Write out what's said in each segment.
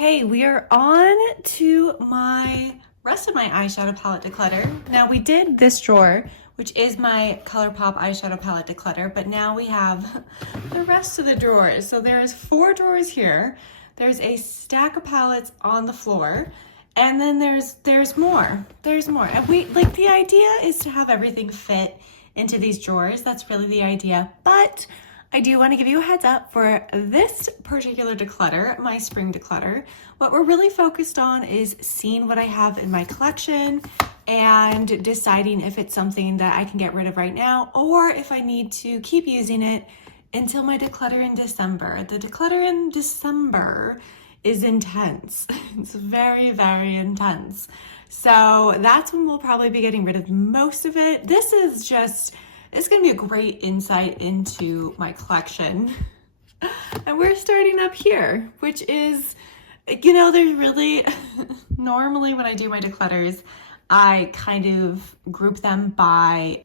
Okay, we are on to my rest of my eyeshadow palette declutter. Now we did this drawer, which is my ColourPop eyeshadow palette declutter, but now we have the rest of the drawers. So there's 4 drawers here. There's a stack of palettes on the floor, and then there's more. And the idea is to have everything fit into these drawers. That's really the idea. But I do want to give you a heads up for this particular declutter, my spring declutter. What we're really focused on is seeing what I have in my collection and deciding if it's something that I can get rid of right now or if I need to keep using it until my declutter in December. The declutter in December is intense. It's very, very intense. So that's when we'll probably be getting rid of most of it. It's gonna be a great insight into my collection. And we're starting up here, which is, there's really, normally when I do my declutters, I kind of group them by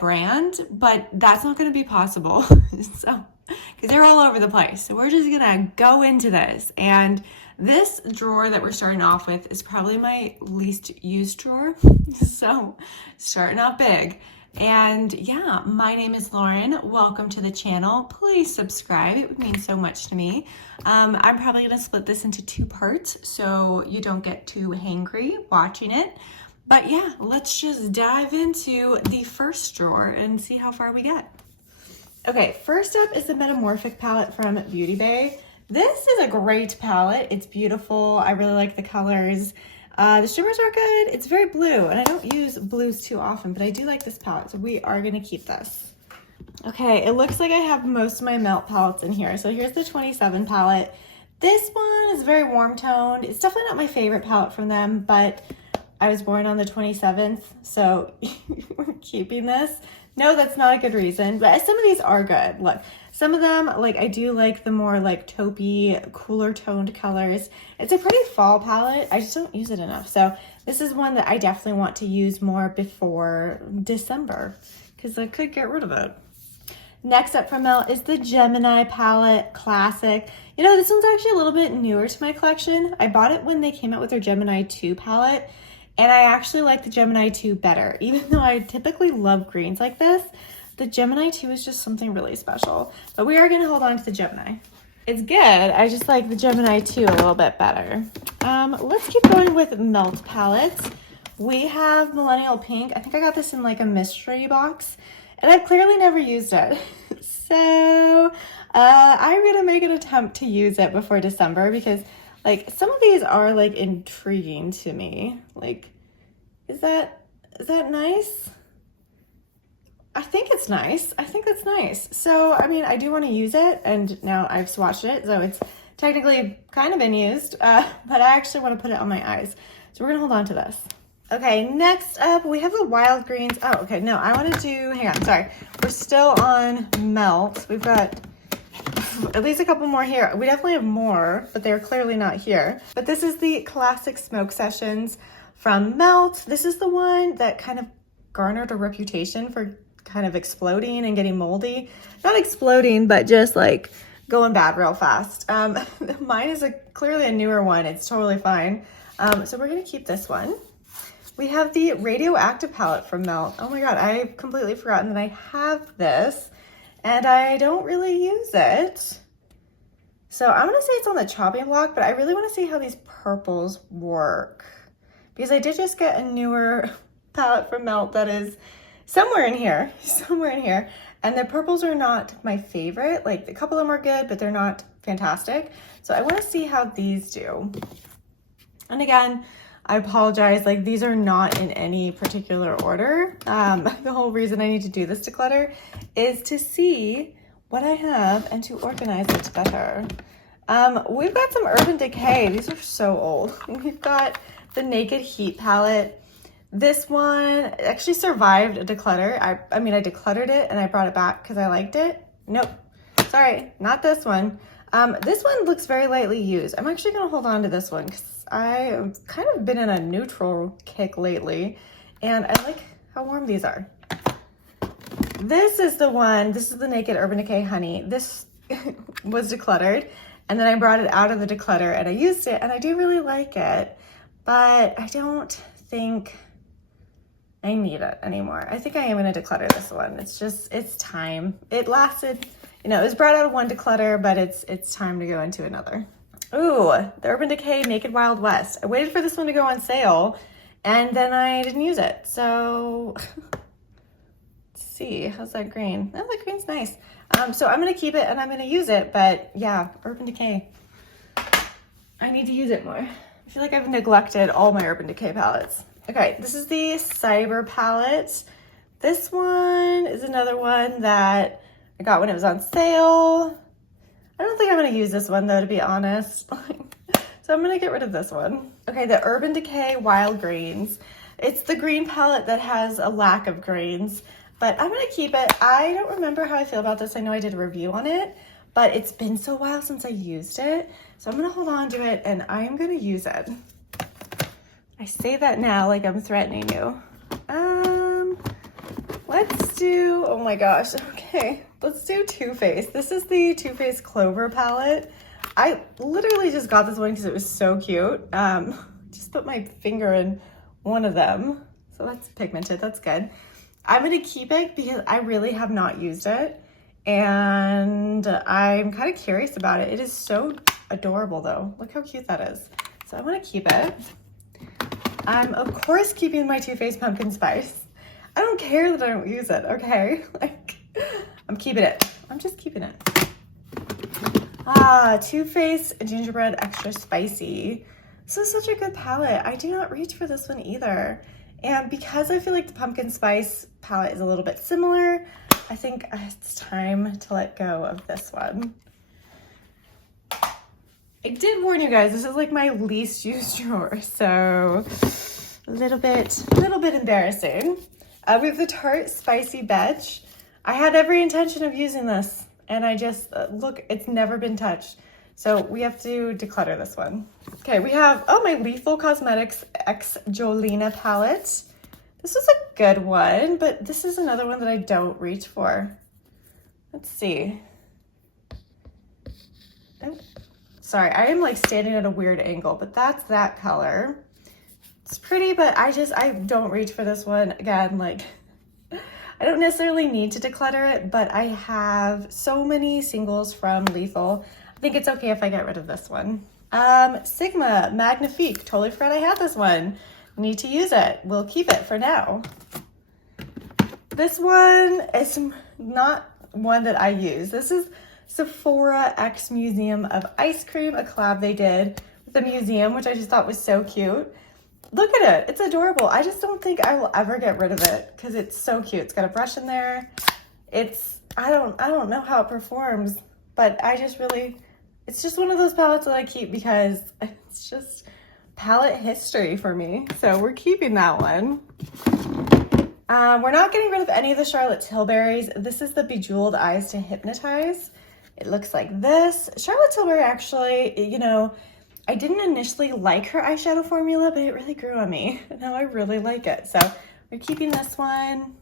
brand, but that's not gonna be possible. So, because they're all over the place. So we're just gonna go into this. And this drawer that we're starting off with is probably my least used drawer. So starting out big. And yeah, my name is Lauren. Welcome to the channel. Please subscribe. It would mean so much to me. I'm probably gonna split this into 2 parts so you don't get too hangry watching it. But yeah, let's just dive into the first drawer and see how far we get. Okay, first up is the Metamorphic palette from Beauty Bay. This is a great palette. It's beautiful. I really like the colors. The shimmers are good. It's very blue, and I don't use blues too often, but I do like this palette, so we are gonna keep this. Okay, it looks like I have most of my Melt palettes in here. So here's the 27 palette. This one is very warm toned. It's definitely not my favorite palette from them, but I was born on the 27th, so we're keeping this. No, that's not a good reason, but some of these are good. Look, some of them, I do like the more taupey, cooler toned colors. It's a pretty fall palette. I just don't use it enough. So this is one that I definitely want to use more before December because I could get rid of it. Next up from Melt is the Gemini palette Classic. This one's actually a little bit newer to my collection. I bought it when they came out with their Gemini 2 palette. And I actually like the Gemini 2 better. Even though I typically love greens like this, the Gemini 2 is just something really special. But we are gonna hold on to the Gemini. It's good, I just like the Gemini 2 a little bit better. Let's keep going with Melt palettes. We have Millennial Pink. I think I got this in a mystery box, and I've clearly never used it. So I'm gonna make an attempt to use it before December because some of these are intriguing to me. Is that nice? I think it's nice. I think that's nice. So, I do want to use it, and now I've swatched it, so it's technically kind of been used, but I actually want to put it on my eyes. So we're gonna hold on to this. Okay, next up, we have the Wild Greens. Oh, okay, no, I want to do, hang on, sorry. We're still on Melt. We've got at least a couple more here. We definitely have more, but they're clearly not here. But this is the Classic Smoke Sessions from Melt. This is the one that kind of garnered a reputation for kind of exploding and getting moldy. Not exploding, but just going bad real fast. Mine is clearly a newer one. It's totally fine. So we're gonna keep this one. We have the Radioactive palette from Melt. Oh my God, I've completely forgotten that I have this. And I don't really use it. So I'm gonna say it's on the chopping block, but I really wanna see how these purples work. Because I did just get a newer palette from Melt that is somewhere in here. And the purples are not my favorite. A couple of them are good, but they're not fantastic. So I wanna see how these do. And again, I apologize, these are not in any particular order. The whole reason I need to do this declutter is to see what I have and to organize it better. We've got some Urban Decay. These are so old. We've got the Naked Heat palette. This one actually survived a declutter. I decluttered it and I brought it back because I liked it. Nope, sorry, not this one. This one looks very lightly used. I'm actually gonna hold on to this one because I've kind of been in a neutral kick lately, and I like how warm these are. This is the one, this is the Naked Urban Decay Honey. This was decluttered, And then I brought it out of the declutter and I used it, and I do really like it, but I don't think I need it anymore. I think I am gonna declutter this one. It's time. It lasted, you know, it was brought out of one declutter, but it's time to go into another. Ooh, the Urban Decay Naked Wild West. I waited for this one to go on sale, and then I didn't use it. So let's see, how's that green? Oh, that green's nice. So I'm gonna keep it and I'm gonna use it, but yeah, Urban Decay. I need to use it more. I feel like I've neglected all my Urban Decay palettes. Okay, this is the Cyber palette. This one is another one that I got when it was on sale. I don't think I'm gonna use this one though, to be honest. So I'm gonna get rid of this one. Okay, the Urban Decay Wild Greens. It's the green palette that has a lack of greens, but I'm gonna keep it. I don't remember how I feel about this. I know I did a review on it, but it's been so while since I used it. So I'm gonna hold on to it and I'm gonna use it. I say that now like I'm threatening you. Let's do, oh my gosh, okay. Let's do Too Faced. This is the Too Faced Clover palette. I literally just got this one because it was so cute. Just put my finger in one of them. So that's pigmented, that's good. I'm gonna keep it because I really have not used it. And I'm kind of curious about it. It is so adorable though. Look how cute that is. So I'm gonna keep it. I'm of course keeping my Too Faced Pumpkin Spice. I don't care that I don't use it, okay? Like, I'm keeping it. I'm just keeping it. Too Faced Gingerbread Extra Spicy. This is such a good palette. I do not reach for this one either. And because I feel like the Pumpkin Spice palette is a little bit similar, I think it's time to let go of this one. I did warn you guys, this is like my least used drawer, so a little bit embarrassing. We have the Tarte Spicy Betch. I had every intention of using this, and I just, look, it's never been touched. So we have to declutter this one. Okay, we have, oh, my Lethal Cosmetics X Jolena palette. This is a good one, but this is another one that I don't reach for. Let's see. Oh, sorry, I am like standing at a weird angle, but that's that color. It's pretty, but I don't reach for this one. Again, like, I don't necessarily need to declutter it, but I have so many singles from Lethal. I think it's okay if I get rid of this one. Sigma Magnifique. Totally forgot I had this one. Need to use it. We'll keep it for now. This one is not one that I use. This is Sephora X Museum of Ice Cream, a collab they did with the museum, which I just thought was so cute. Look at it. It's adorable. I just don't think I will ever get rid of it because it's so cute. It's got a brush in there. I don't know how it performs, but it's just one of those palettes that I keep because it's just palette history for me. So we're keeping that one. We're not getting rid of any of the Charlotte Tilbury's. This is the Bejeweled Eyes to Hypnotize. It looks like this. Charlotte Tilbury actually, you know, I didn't initially like her eyeshadow formula, but it really grew on me. Now I really like it. So we're keeping this one.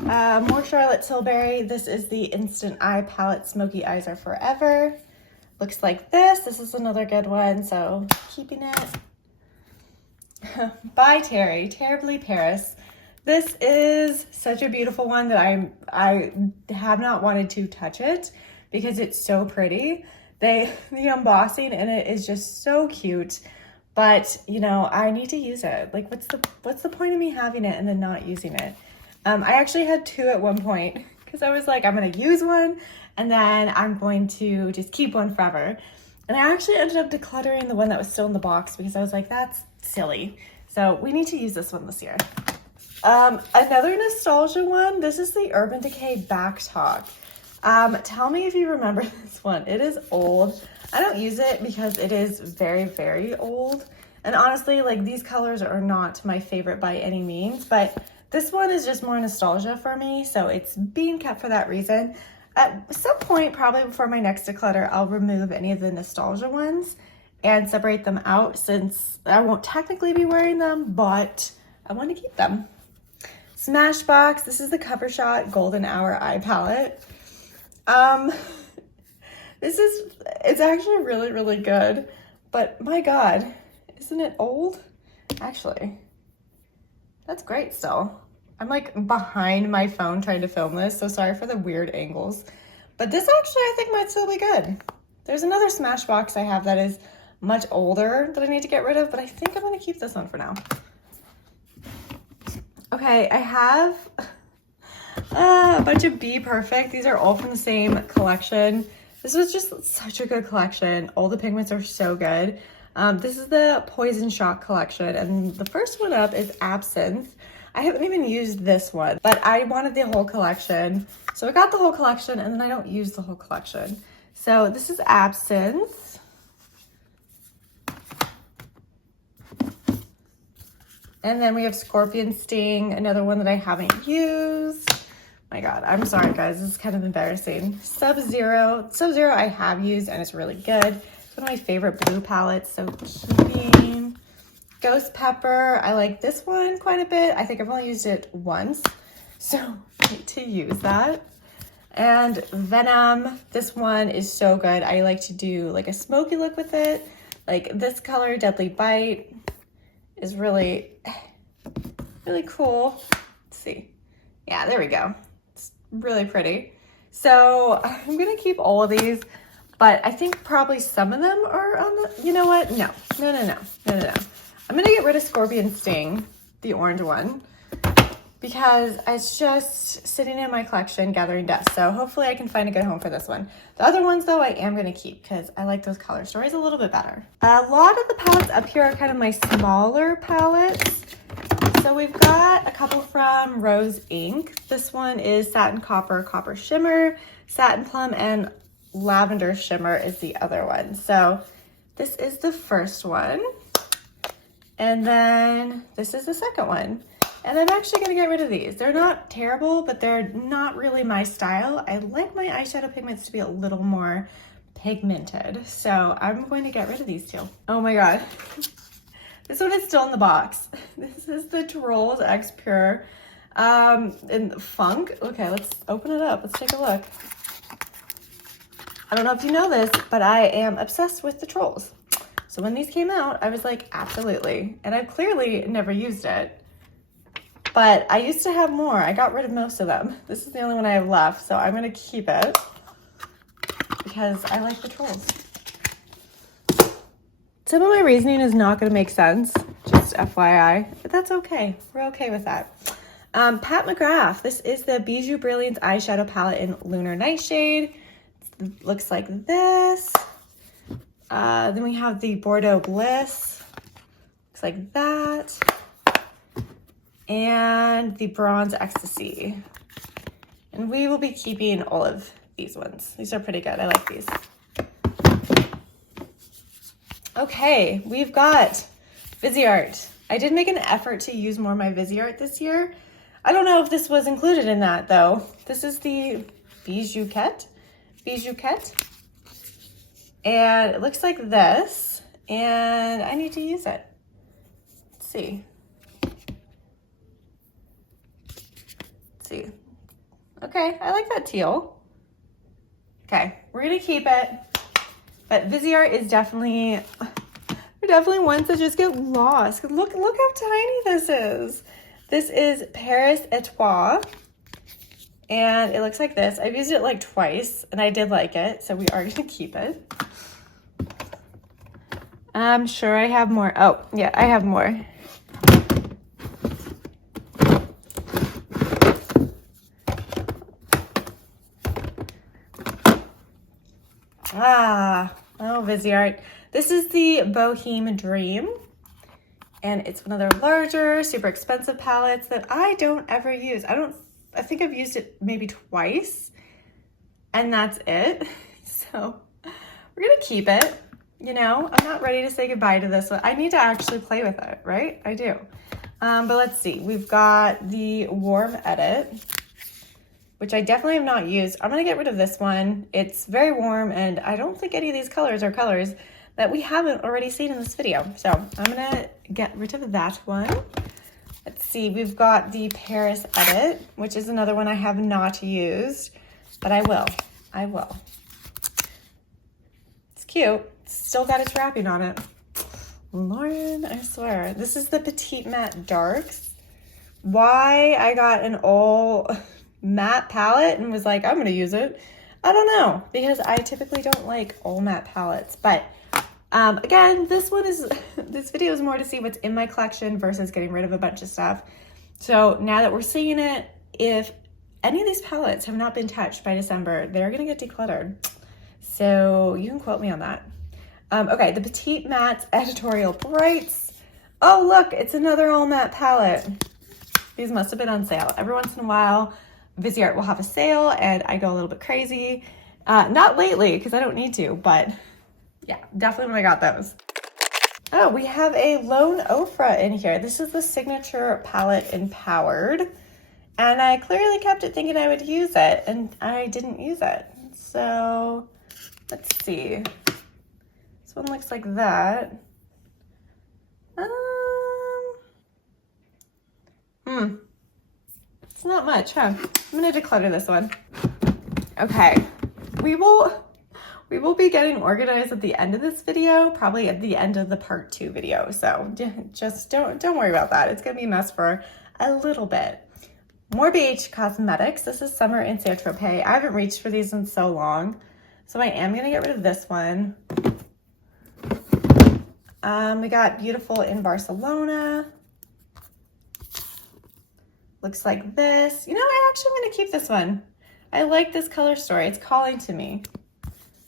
More Charlotte Tilbury. This is the Instant Eye Palette Smoky Eyes Are Forever. Looks like this. This is another good one, so keeping it. By Terry, Terribly Paris. This is such a beautiful one that I have not wanted to touch it because it's so pretty. The embossing in it is just so cute, but you know, I need to use it. Like, what's the point of me having it and then not using it? I actually had two at one point because I was like, I'm gonna use one and then I'm going to just keep one forever. And I actually ended up decluttering the one that was still in the box because I was like, that's silly. So we need to use this one this year. Another nostalgia one. This is the Urban Decay Back Talk. Tell me if you remember this one. It is old. I don't use it because it is very, very old. And honestly, like, these colors are not my favorite by any means, but this one is just more nostalgia for me. So it's being kept for that reason. At some point, probably before my next declutter, I'll remove any of the nostalgia ones and separate them out since I won't technically be wearing them, but I want to keep them. Smashbox. This is the Cover Shot Golden Hour Eye Palette. It's actually really, really good. But my God, isn't it old? Actually, that's great still. I'm like behind my phone trying to film this, so sorry for the weird angles. But this actually I think might still be good. There's another Smashbox I have that is much older that I need to get rid of, but I think I'm gonna keep this one for now. Okay, I have a bunch of Be Perfect. These are all from the same collection. This was just such a good collection. All the pigments are so good. This is the Poison Shock collection, and the first one up is Absinthe. I haven't even used this one, but I wanted the whole collection. So I got the whole collection, and then I don't use the whole collection. So this is Absinthe. And then we have Scorpion Sting, another one that I haven't used. My God, I'm sorry guys, this is kind of embarrassing. Sub-Zero. Sub-Zero I have used and it's really good. It's one of my favorite blue palettes, so keeping. Ghost Pepper, I like this one quite a bit. I think I've only used it once, so I need to use that. And Venom, this one is so good. I like to do like a smoky look with it. Like this color, Deadly Bite, is really, really cool. Let's see. Yeah, there we go. It's really pretty. So I'm gonna keep all of these, but I think probably some of them are on the, you know what? No. I'm gonna get rid of Scorpion Sting, the orange one, because it's just sitting in my collection gathering dust. So hopefully I can find a good home for this one. The other ones though, I am gonna keep because I like those color stories a little bit better. A lot of the palettes up here are kind of my smaller palettes. So we've got a couple from Rose Inc. This one is Satin Copper, Copper Shimmer, Satin Plum, and Lavender Shimmer is the other one. So this is the first one. And then this is the second one. And I'm actually gonna get rid of these. They're not terrible, but they're not really my style. I like my eyeshadow pigments to be a little more pigmented. So I'm going to get rid of these two. Oh my God. This one is still in the box. This is the Trolls X Pure in Funk. Okay, let's open it up. Let's take a look. I don't know if you know this, but I am obsessed with the Trolls. So when these came out, I was like, absolutely. And I've clearly never used it. But I used to have more. I got rid of most of them. This is the only one I have left, so I'm gonna keep it because I like the Trolls. Some of my reasoning is not gonna make sense, just FYI, but that's okay. We're okay with that. Pat McGrath, this is the Bijou Brilliance eyeshadow palette in Lunar Nightshade. It looks like this. Then we have the Bordeaux Bliss. Looks like that. And the Bronze Ecstasy. And we will be keeping all of these ones. These are pretty good. I like these. Okay, we've got Viseart. I did make an effort to use more of my Viseart this year. I don't know if this was included in that though. This is the Bijou Quête. And it looks like this. And I need to use it. Let's see. Okay, I like that teal. Okay, we're gonna keep it. But Viseart is definitely, they're definitely ones that just get lost. Look how tiny this is. This is Paris Etoile. And it looks like this. I've used it like twice and I did like it, so we are gonna keep it. I'm sure I have more. Oh, yeah, I have more. Oh, Viseart. This is the Boheme Dream. And it's one of their larger, super expensive palettes that I don't ever use. I think I've used it maybe twice and that's it. So we're gonna keep it. You know, I'm not ready to say goodbye to this one. I need to actually play with it, right? I do. But let's see. We've got the Warm Edit, which I definitely have not used. I'm gonna get rid of this one. It's very warm and I don't think any of these colors are colors that we haven't already seen in this video. So I'm gonna get rid of that one. Let's see, we've got the Paris Edit, which is another one I have not used, but I will. cute. Still got its wrapping on it. Lauren, I swear. This is the Petite Matte Darks. Why I got an all matte palette and was like, I'm gonna use it, I don't know, because I typically don't like all matte palettes. But again, this video is more to see what's in my collection versus getting rid of a bunch of stuff. So now that we're seeing it, if any of these palettes have not been touched by December, they're gonna get decluttered. So you can quote me on that. Okay, the Petite Matte Editorial Brights. Oh look, it's another all matte palette. These must have been on sale. Every once in a while, Viseart will have a sale and I go a little bit crazy. Not lately, because I don't need to, but yeah, definitely when I got those. Oh, we have a Lone Ofra in here. This is the Signature Palette Empowered. And I clearly kept it thinking I would use it, and I didn't use it. So, let's see. This one looks like that. It's not much, huh? I'm gonna declutter this one. Okay, we will be getting organized at the end of this video, probably at the end of the part 2 video. So just don't worry about that. It's gonna be a mess for a little bit. More BH Cosmetics. This is Summer in Saint-Tropez. I haven't reached for these in so long, so I am gonna get rid of this one. We got Beautiful in Barcelona. Looks like this. You know, I actually am gonna keep this one. I like this color story. It's calling to me.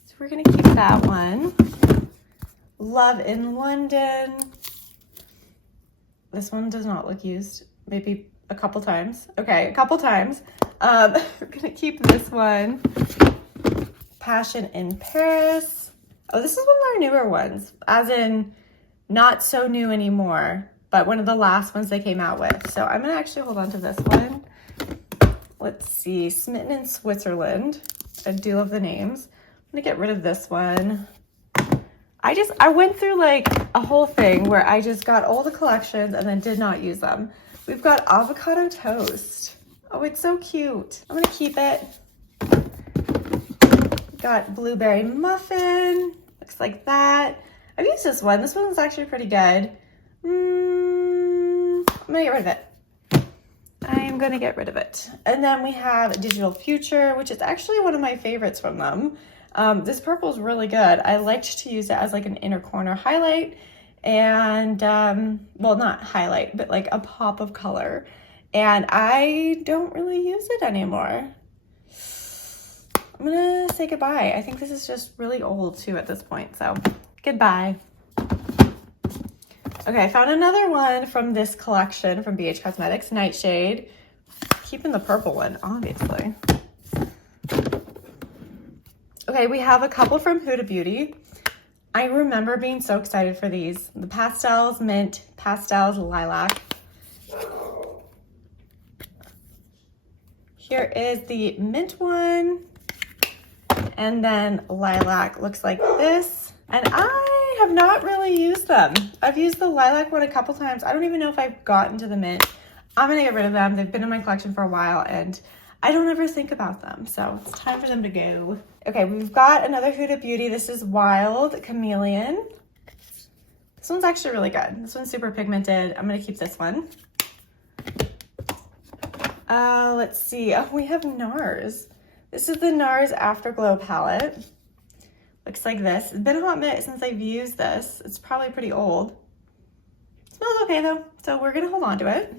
So we're gonna keep that one. Love in London. This one does not look used. Maybe a couple times. Okay, a couple times. We're gonna keep this one. Passion in Paris. Oh, this is one of our newer ones, as in not so new anymore, but one of the last ones they came out with. So I'm gonna actually hold on to this one. Let's see, Smitten in Switzerland. I do love the names. I'm gonna get rid of this one. I went through like a whole thing where I just got all the collections and then did not use them. We've got Avocado Toast. Oh, it's so cute. I'm gonna keep it. Got Blueberry Muffin. Looks like that. I've used this one. This one's actually pretty good. I'm gonna get rid of it. I am gonna get rid of it. And then we have Digital Future, which is actually one of my favorites from them. This purple is really good. I liked to use it as like an inner corner highlight and, well, not highlight, but like a pop of color. And I don't really use it anymore. I'm gonna say goodbye. I think this is just really old too at this point, so goodbye. Okay, I found another one from this collection from BH Cosmetics, Nightshade. Keeping the purple one, obviously. Okay, we have a couple from Huda Beauty. I remember being so excited for these. The pastels, mint, pastels, lilac. Here is the mint one. And then lilac looks like this. And I have not really used them. I've used the lilac one a couple times. I don't even know if I've gotten to the mint. I'm gonna get rid of them. They've been in my collection for a while and I don't ever think about them. So it's time for them to go. Okay, we've got another Huda Beauty. This is Wild Chameleon. This one's actually really good. This one's super pigmented. I'm gonna keep this one. Let's see. Oh, we have NARS. This is the NARS Afterglow palette. Looks like this. It's been a hot minute since I've used this. It's probably pretty old. It smells okay though, so we're gonna hold on to it.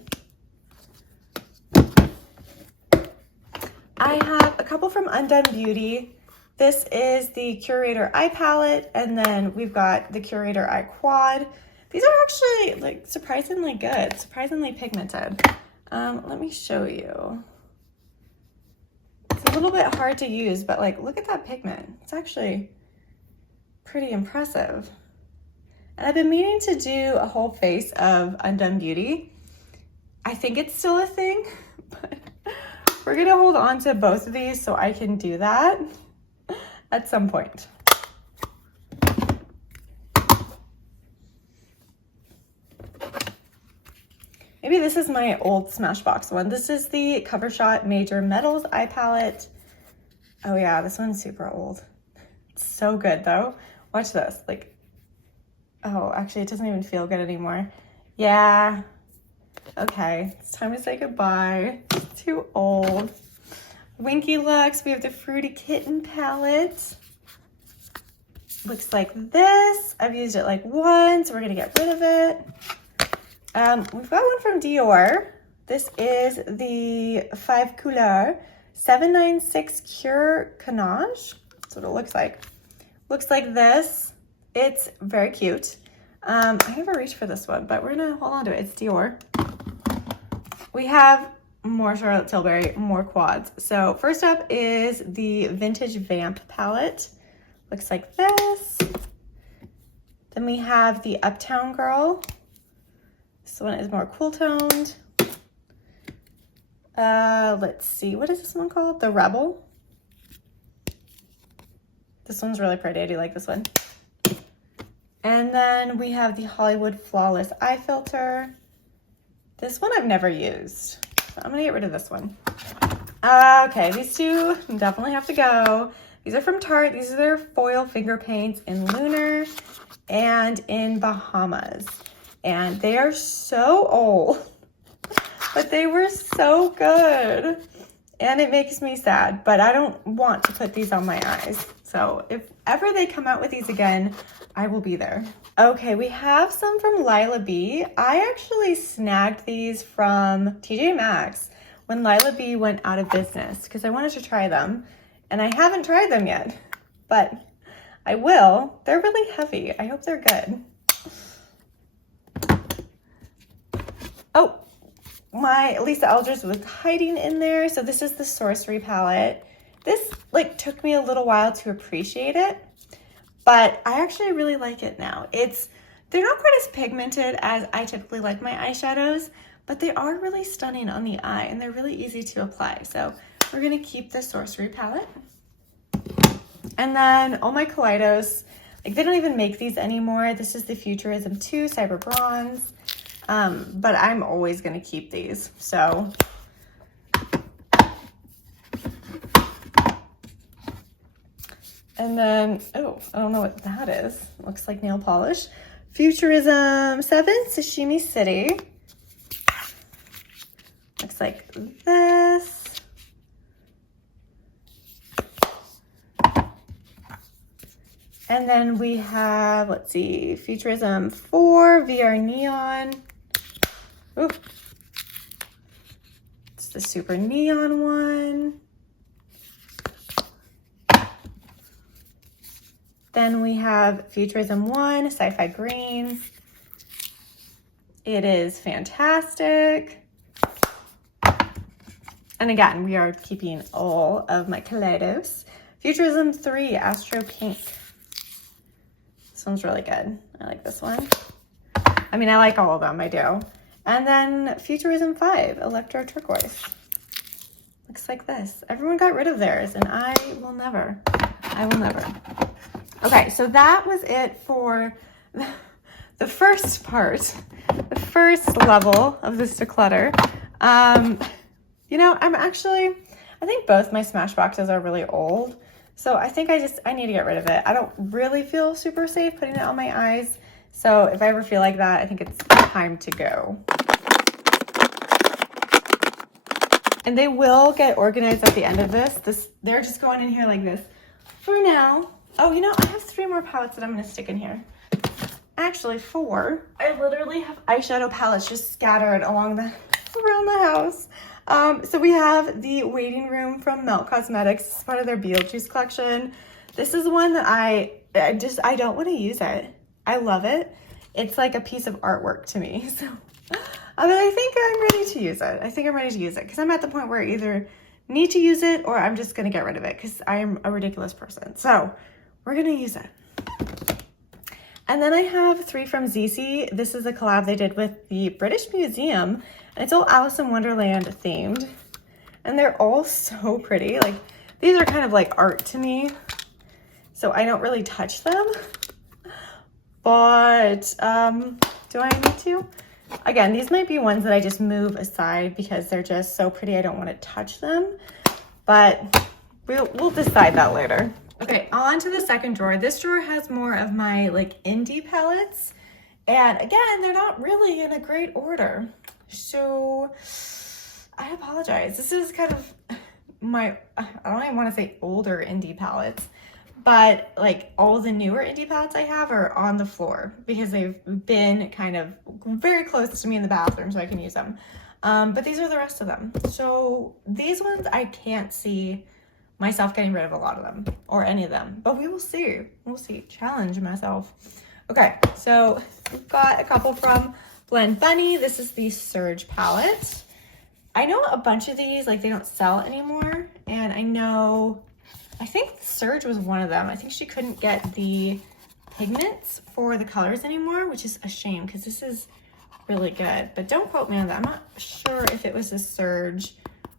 I have a couple from Undone Beauty. This is the Curator Eye Palette, and then we've got the Curator Eye Quad. These are actually like surprisingly good, surprisingly pigmented. Let me show you. It's a little bit hard to use, but like, look at that pigment. It's actually pretty impressive. And I've been meaning to do a whole face of Undone Beauty. I think it's still a thing, but we're gonna hold on to both of these so I can do that at some point. Maybe this is my old Smashbox one. This is the Cover Shot Major Metals Eye Palette. Oh yeah, this one's super old. It's so good though. Watch this. Like, oh, actually it doesn't even feel good anymore. Yeah. Okay, it's time to say goodbye. Too old. Winky looks. We have the Fruity Kitten palette. Looks like this. I've used it like once. We're gonna get rid of it. We've got one from Dior. This is the 5 Couleur 796 Cure Canage. That's what it looks like. Looks like this. It's very cute. I never reached for this one, but we're gonna hold on to it. It's Dior. We have more Charlotte Tilbury, more quads. So first up is the Vintage Vamp palette. Looks like this. Then we have the Uptown Girl. This one is more cool toned. Let's see, what is this one called? The Rebel. This one's really pretty. I do like this one. And then we have the Hollywood Flawless Eye Filter. This one I've never used, so I'm gonna get rid of this one. Okay, these two definitely have to go. These are from Tarte. These are their foil finger paints in Lunar and in Bahamas. And they are so old, but they were so good. And it makes me sad, but I don't want to put these on my eyes. So if ever they come out with these again, I will be there. Okay, we have some from Lila B. I actually snagged these from TJ Maxx when Lila B went out of business because I wanted to try them. And I haven't tried them yet, but I will. They're really heavy. I hope they're good. Oh, my Lisa Eldridge was hiding in there. So this is the Sorcery palette. This like took me a little while to appreciate it, but I actually really like it now. They're not quite as pigmented as I typically like my eyeshadows, but they are really stunning on the eye and they're really easy to apply. So we're gonna keep the Sorcery palette. And then all my Kaleidos, like they don't even make these anymore. This is the Futurism 2 Cyber Bronze, but I'm always gonna keep these, so. And then, oh, I don't know what that is. Looks like nail polish. Futurism 7 Sashimi City. Looks like this. And then we have, let's see, Futurism 4 VR Neon. Ooh. It's the super neon one. Then we have Futurism 1 Sci-Fi Green. It is fantastic. And again, we are keeping all of my Kaleidos. Futurism 3 Astro Pink. This one's really good. I like this one. I mean, I like all of them, I do. And then Futurism 5 Electro Turquoise. Looks like this. Everyone got rid of theirs, and I will never. I will never. Okay, so that was it for the first part, the first level of this declutter. You know, I think both my Smashboxes are really old. So I think I need to get rid of it. I don't really feel super safe putting it on my eyes. So if I ever feel like that, I think it's time to go. And they will get organized at the end of this. They're just going in here like this for now. Oh, you know, I have 3 more palettes that I'm going to stick in here. Actually, 4. I literally have eyeshadow palettes just scattered around the house. So we have the Waiting Room from Melt Cosmetics. It's part of their Beetlejuice collection. This is one that I don't want to use it. I love it. It's like a piece of artwork to me. So, but I think I'm ready to use it. I think I'm ready to use it because I'm at the point where I either need to use it or I'm just going to get rid of it because I am a ridiculous person. So we're going to use it. And then I have 3 from ZC. This is a collab they did with the British Museum. And it's all Alice in Wonderland themed. And they're all so pretty. Like, these are kind of like art to me. So I don't really touch them. But, do I need to? Again, these might be ones that I just move aside because they're just so pretty I don't want to touch them. But we'll decide that later. Okay, on to the second drawer. This drawer has more of my like indie palettes. And again, they're not really in a great order. So I apologize. This is kind of my, I don't even want to say older indie palettes, but like all the newer indie palettes I have are on the floor because they've been kind of very close to me in the bathroom so I can use them. But these are the rest of them. So these ones, I can't see myself getting rid of a lot of them or any of them, but we will see. We'll see. Challenge myself. Okay, so we've got a couple from Blend Bunny. This is the Surge palette. I know a bunch of these, like they don't sell anymore. And I think Surge was one of them. I think she couldn't get the pigments for the colors anymore, which is a shame because this is really good. But don't quote me on that. I'm not sure if it was a Surge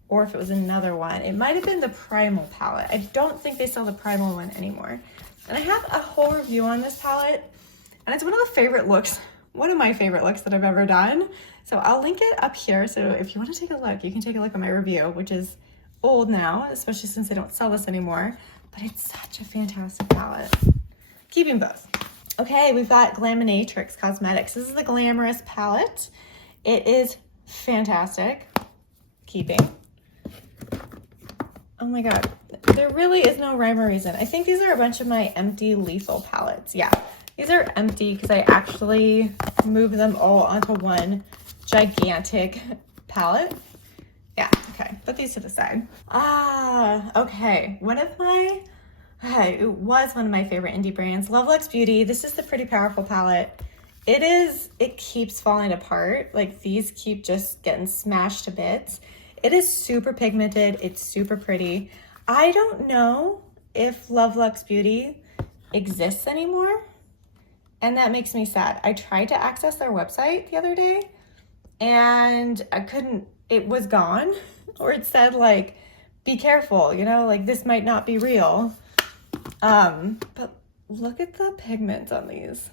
or if it was another one. It might have been the Primal palette. I don't think they sell the Primal one anymore. And I have a whole review on this palette. And it's one of my favorite looks that I've ever done. So I'll link it up here. So if you want to take a look, you can take a look at my review, which is old now, especially since they don't sell this anymore. But it's such a fantastic palette. Keeping both. Okay, we've got Glaminatrix Cosmetics. This is the Glamorous palette. It is fantastic. Keeping. Oh my God, there really is no rhyme or reason. I think these are a bunch of my empty Lethal palettes. Yeah. These are empty because I actually moved them all onto one gigantic palette. Yeah, okay, put these to the side. Okay, it was one of my favorite indie brands, Lovelux Beauty. This is the Pretty Powerful palette. It keeps falling apart. Like these keep just getting smashed to bits. It is super pigmented, it's super pretty. I don't know if Lovelux Beauty exists anymore. And that makes me sad. I tried to access their website the other day and I couldn't, it was gone. Or it said like, be careful, you know, like this might not be real. But look at the pigments on these.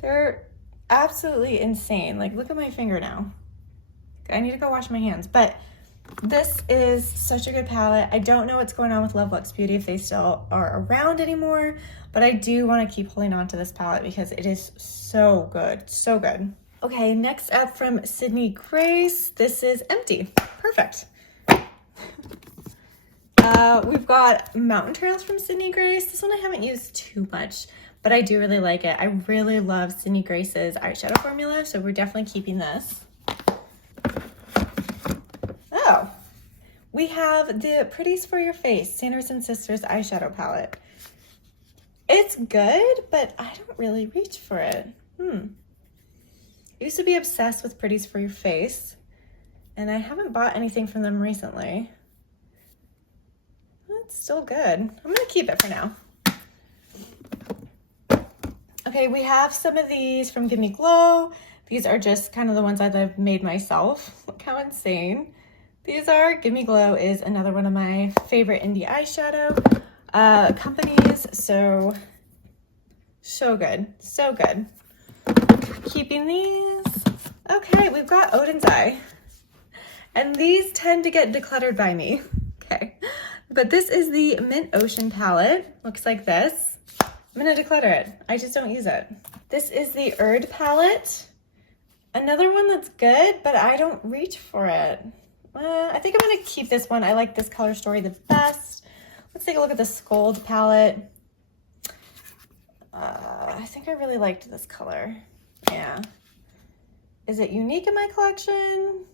They're absolutely insane. Like look at my finger now. I need to go wash my hands, but this is such a good palette. I don't know what's going on with Lovelux Beauty, if they still are around anymore, but I do want to keep holding on to this palette because it is so good, so good. Okay, next up from Sydney Grace, this is Empty. Perfect. We've got Mountain Trails from Sydney Grace. This one I haven't used too much, but I do really like it. I really love Sydney Grace's eyeshadow formula, so we're definitely keeping this. Oh, we have the Pretties for Your Face, Sanderson Sisters eyeshadow palette. It's good, but I don't really reach for it. I used to be obsessed with Pretties for Your Face, and I haven't bought anything from them recently. It's still good. I'm gonna keep it for now. Okay, we have some of these from Give Me Glow. These are just kind of the ones that I've made myself. Look how insane. These are, Give Me Glow is another one of my favorite indie eyeshadow companies. So good, so good. Keeping these. Okay, we've got Odin's Eye. And these tend to get decluttered by me. Okay, but this is the Mint Ocean palette. Looks like this. I'm gonna declutter it. I just don't use it. This is the Erd palette. Another one that's good, but I don't reach for it. I think I'm gonna keep this one. I like this color story the best. Let's take a look at the Scold palette. I think I really liked this color. Yeah. Is it unique in my collection?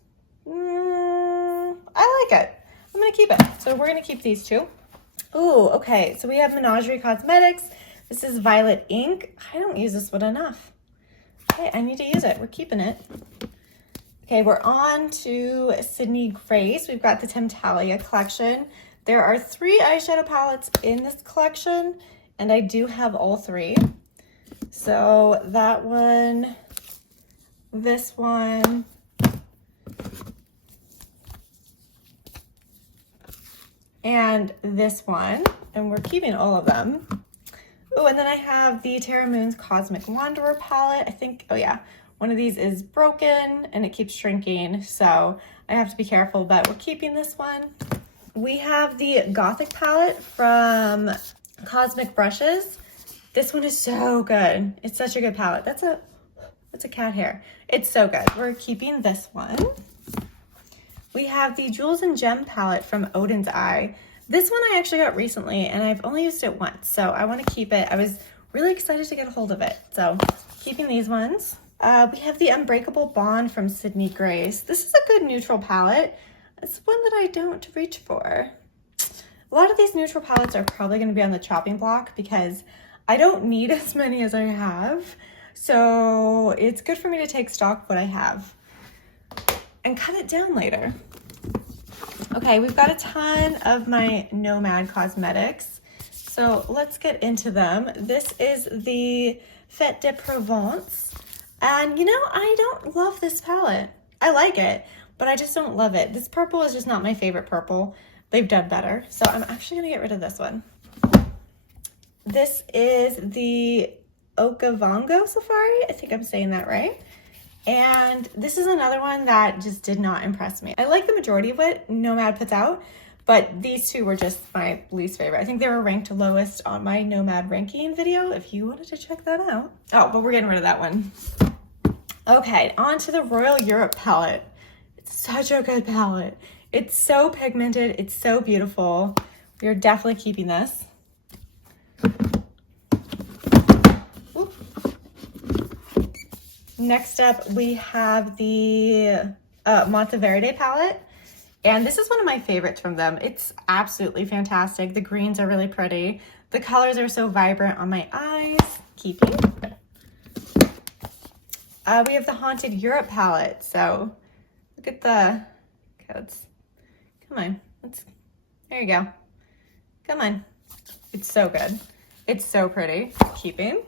I like it. I'm gonna keep it. So we're gonna keep these two. Ooh, okay. So we have Menagerie Cosmetics. This is Violet Ink. I don't use this one enough. Okay, I need to use it. We're keeping it. Okay, we're on to Sydney Grace. We've got the Temptalia collection. There are 3 eyeshadow palettes in this collection, and I do have all 3. So that one, this one, and this one, and we're keeping all of them. Oh, and then I have the Terra Moon's Cosmic Wanderer palette. I think, oh yeah, one of these is broken and it keeps shrinking, so I have to be careful, but we're keeping this one. We have the Gothic palette from Cosmic Brushes. This one is so good. It's such a good palette. That's a cat hair. It's so good. We're keeping this one. We have the Jewels and Gem palette from Odin's Eye. This one I actually got recently and I've only used it once, so I want to keep it. I was really excited to get a hold of it, so keeping these ones. We have the Unbreakable Bond from Sydney Grace. This is a good neutral palette. It's one that I don't reach for. A lot of these neutral palettes are probably going to be on the chopping block because I don't need as many as I have. So it's good for me to take stock of what I have and cut it down later. Okay, we've got a ton of my Nomad cosmetics. So let's get into them. This is the Fête de Provence. And you know, I don't love this palette. I like it, but I just don't love it. This purple is just not my favorite purple. They've done better. So I'm actually gonna get rid of this one. This is the Okavango Safari. I think I'm saying that right. And this is another one that just did not impress me. I like the majority of what Nomad puts out, but these two were just my least favorite. I think they were ranked lowest on my Nomad ranking video if you wanted to check that out. Oh, but we're getting rid of that one. Okay, on to the Royal Europe palette. It's such a good palette. It's so pigmented, it's so beautiful. We are definitely keeping this. Ooh. Next up, we have the Monteverde palette. And this is one of my favorites from them. It's absolutely fantastic. The greens are really pretty. The colors are so vibrant on my eyes. Keeping. We have the Haunted Europe palette. So look at the codes. Come on. There you go. Come on. It's so good. It's so pretty. Keeping.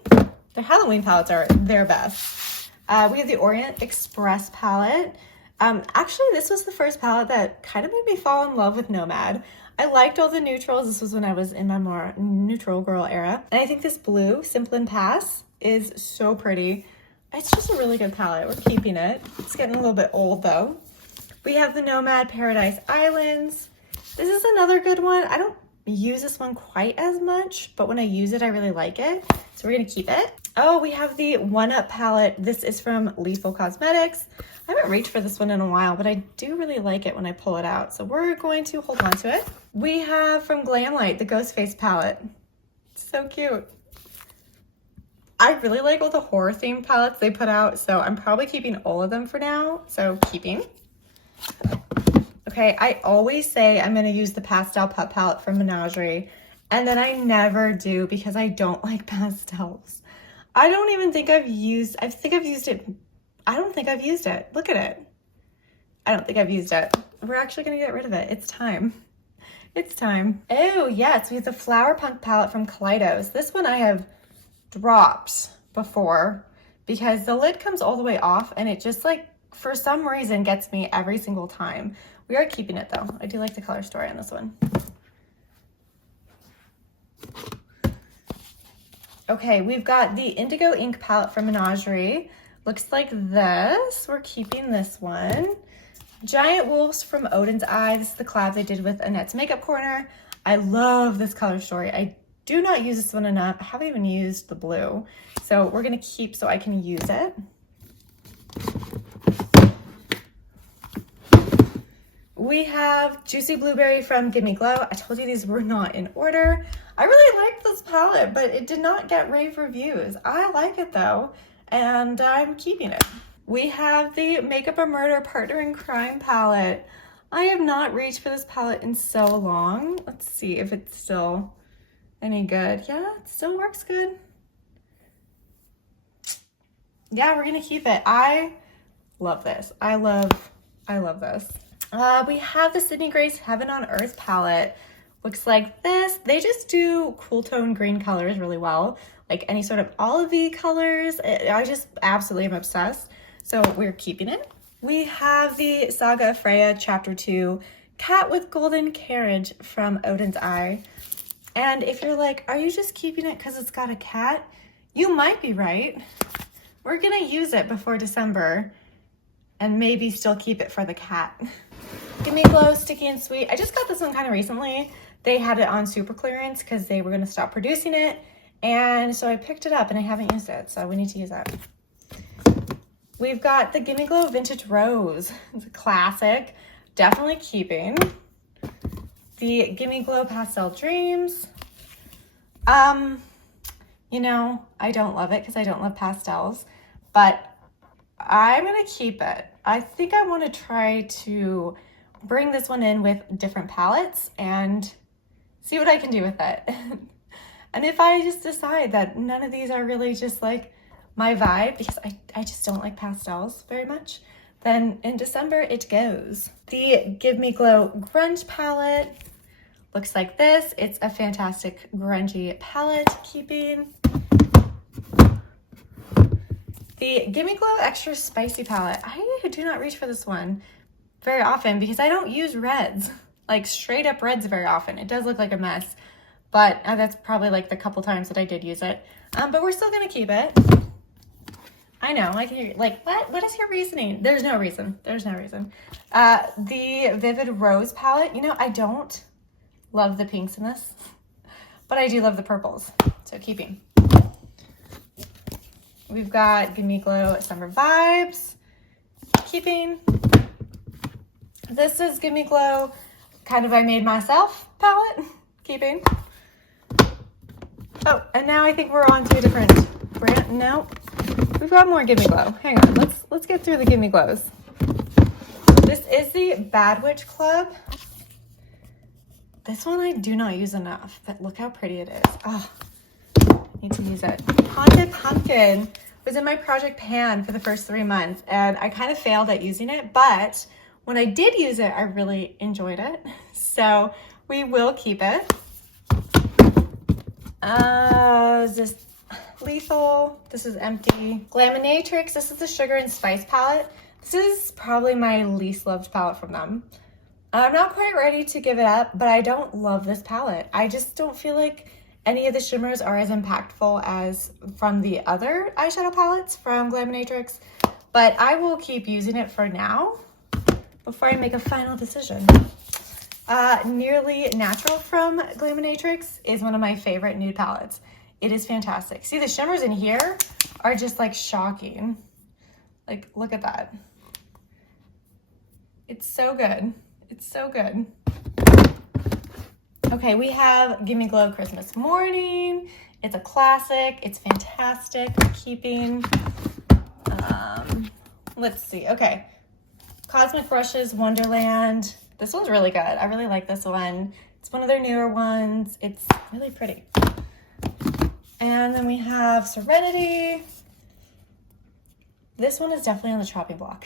The Halloween palettes are their best. We have the Orient Express palette. Actually, this was the first palette that kind of made me fall in love with Nomad. I liked all the neutrals. This was when I was in my more neutral girl era. And I think this blue, Simple and Pass, is so pretty. It's just a really good palette. We're keeping it. It's getting a little bit old though. We have the Nomad Paradise Islands. This is another good one. I don't use this one quite as much, but when I use it, I really like it. So we're gonna keep it. Oh, we have the One Up palette. This is from Lethal Cosmetics. I haven't reached for this one in a while, but I do really like it when I pull it out. So we're going to hold on to it. We have from Glamlight, the Ghost Face palette. It's so cute. I really like all the horror themed palettes they put out, so I'm probably keeping all of them for now. So keeping. Okay, I always say I'm gonna use the Pastel Pup palette from Menagerie, and then I never do because I don't like pastels. I don't even think I've used, I think I've used it. I don't think I've used it. Look at it. I don't think I've used it. We're actually gonna get rid of it. It's time. It's time. Oh yes, we have the Flower Punk palette from Kaleidos. This one I have dropped before because the lid comes all the way off and it just like, for some reason, gets me every single time. We are keeping it though. I do like the color story on this one. Okay, we've got the Indigo Ink palette from Menagerie. Looks like this. We're keeping this one. Giant Wolves from Odin's Eye. This is the collab they did with Annette's Makeup Corner. I love this color story. I do not use this one enough. I haven't even used the blue. So we're gonna keep so I can use it. We have Juicy Blueberry from Gimme Glow. I told you these were not in order. I really liked this palette, but it did not get rave reviews. I like it though, and I'm keeping it. We have the Makeup or Murder Partner in Crime palette. I have not reached for this palette in so long. Let's see if it's still any good. Yeah, it still works good. Yeah, we're gonna keep it. I love this. I love this. We have the Sydney Grace Heaven on Earth palette. Looks like this. They just do cool tone green colors really well. Like any sort of olive-y colors. I just absolutely am obsessed. So we're keeping it. We have the Saga of Freya Chapter 2 Cat with Golden Carriage from Odin's Eye. And if you're like, are you just keeping it because it's got a cat? You might be right. We're gonna use it before December and maybe still keep it for the cat. Gimme Glow Sticky and Sweet. I just got this one kind of recently. They had it on super clearance because they were going to stop producing it. And so I picked it up and I haven't used it, so we need to use it. We've got the Gimme Glow Vintage Rose. It's a classic, definitely keeping. The Gimme Glow Pastel Dreams. You know, I don't love it because I don't love pastels, but I'm gonna keep it. I think I want to try to bring this one in with different palettes and see what I can do with it. And if I just decide that none of these are really just like my vibe, because I just don't like pastels very much, then in December it goes. The Give Me Glow Grunge palette looks like this. It's a fantastic grungy palette keeping. The Give Me Glow Extra Spicy palette. I do not reach for this one very often because I don't use reds, like straight up reds very often. It does look like a mess, but that's probably like the couple times that I did use it. But we're still gonna keep it. I know, I can hear, like, what is your reasoning? There's no reason, there's no reason. The Vivid Rose palette, you know, I don't love the pinks in this, but I do love the purples, so keeping. We've got Give Me Glow Summer Vibes, keeping. This is Give Me Glow kind of I Made Myself palette, keeping. Oh, and now I think we're on to a different brand. No, we've got more Give Me Glow. Hang on, let's get through the Give Me Glows. This is the Bad Witch Club. This one I do not use enough, but look how pretty it is. Oh, need to use it. Haunted Pumpkin was in my project pan for the first 3 months, and I kind of failed at using it, but when I did use it, I really enjoyed it. So we will keep it. Is this Lethal? This is empty. Glaminatrix, this is the Sugar and Spice palette. This is probably my least loved palette from them. I'm not quite ready to give it up, but I don't love this palette. I just don't feel like any of the shimmers are as impactful as from the other eyeshadow palettes from Glaminatrix, but I will keep using it for now before I make a final decision. Nearly Natural from Glaminatrix is one of my favorite nude palettes. It is fantastic. See, the shimmers in here are just like shocking. Like, look at that. It's so good. It's so good. Okay, we have Give Me Glow Christmas Morning. It's a classic. It's fantastic. Keeping. Let's see. Okay. Cosmic Brushes Wonderland. This one's really good. I really like this one. It's one of their newer ones. It's really pretty. And then we have Serenity. This one is definitely on the chopping block.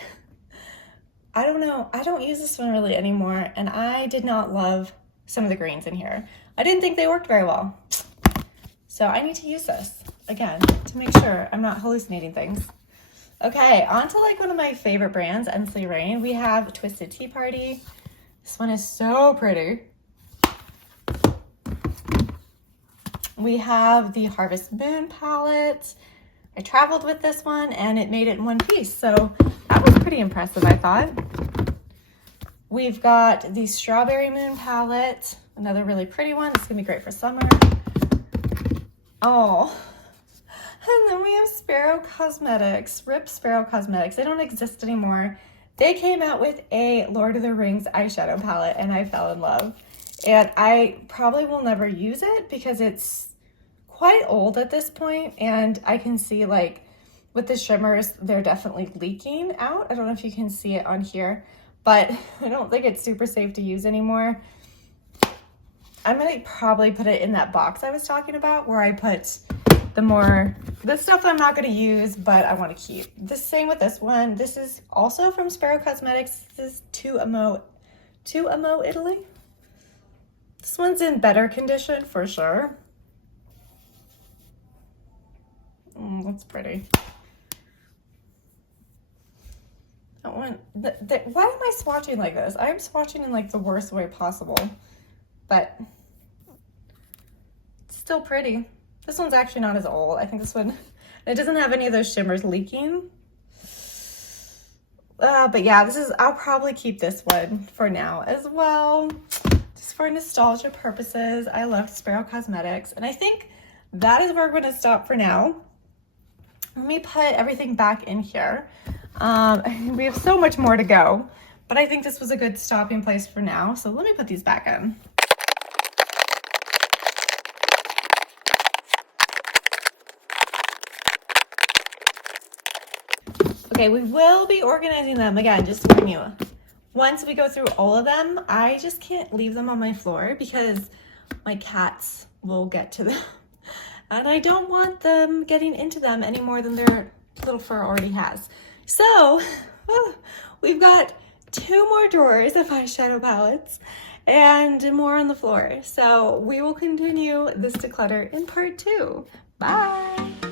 I don't know. I don't use this one really anymore, and I did not love some of the greens in here. I didn't think they worked very well. So I need to use this again to make sure I'm not hallucinating things. Okay, on to like one of my favorite brands, Endlessly Rain. We have Twisted Tea Party. This one is so pretty. We have the Harvest Moon palette. I traveled with this one and it made it in one piece, so that was pretty impressive, I thought. We've got the Strawberry Moon palette, another really pretty one. It's gonna be great for summer. Oh, and then we have Sparrow Cosmetics, RIP Sparrow Cosmetics. They don't exist anymore. They came out with a Lord of the Rings eyeshadow palette and I fell in love. And I probably will never use it because it's quite old at this point, and I can see like with the shimmers, they're definitely leaking out. I don't know if you can see it on here, but I don't think it's super safe to use anymore. I'm gonna probably put it in that box I was talking about where I put the stuff that I'm not gonna use, but I wanna keep. The same with this one. This is also from Sparrow Cosmetics. This is Tu Amo Italy. This one's in better condition for sure. That's pretty. That one, why am I swatching like this? I'm swatching in like the worst way possible, but it's still pretty. This one's actually not as old. I think this one, it doesn't have any of those shimmers leaking. But yeah, I'll probably keep this one for now as well. Just for nostalgia purposes. I love Sparrow Cosmetics. And I think that is where we're going to stop for now. Let me put everything back in here. We have so much more to go, but I think this was a good stopping place for now. So let me put these back in. Okay, we will be organizing them again, just to warn you. Once we go through all of them, I just can't leave them on my floor because my cats will get to them. And I don't want them getting into them any more than their little fur already has. So, we've got 2 more drawers of eyeshadow palettes and more on the floor. So we will continue this declutter in part 2. Bye!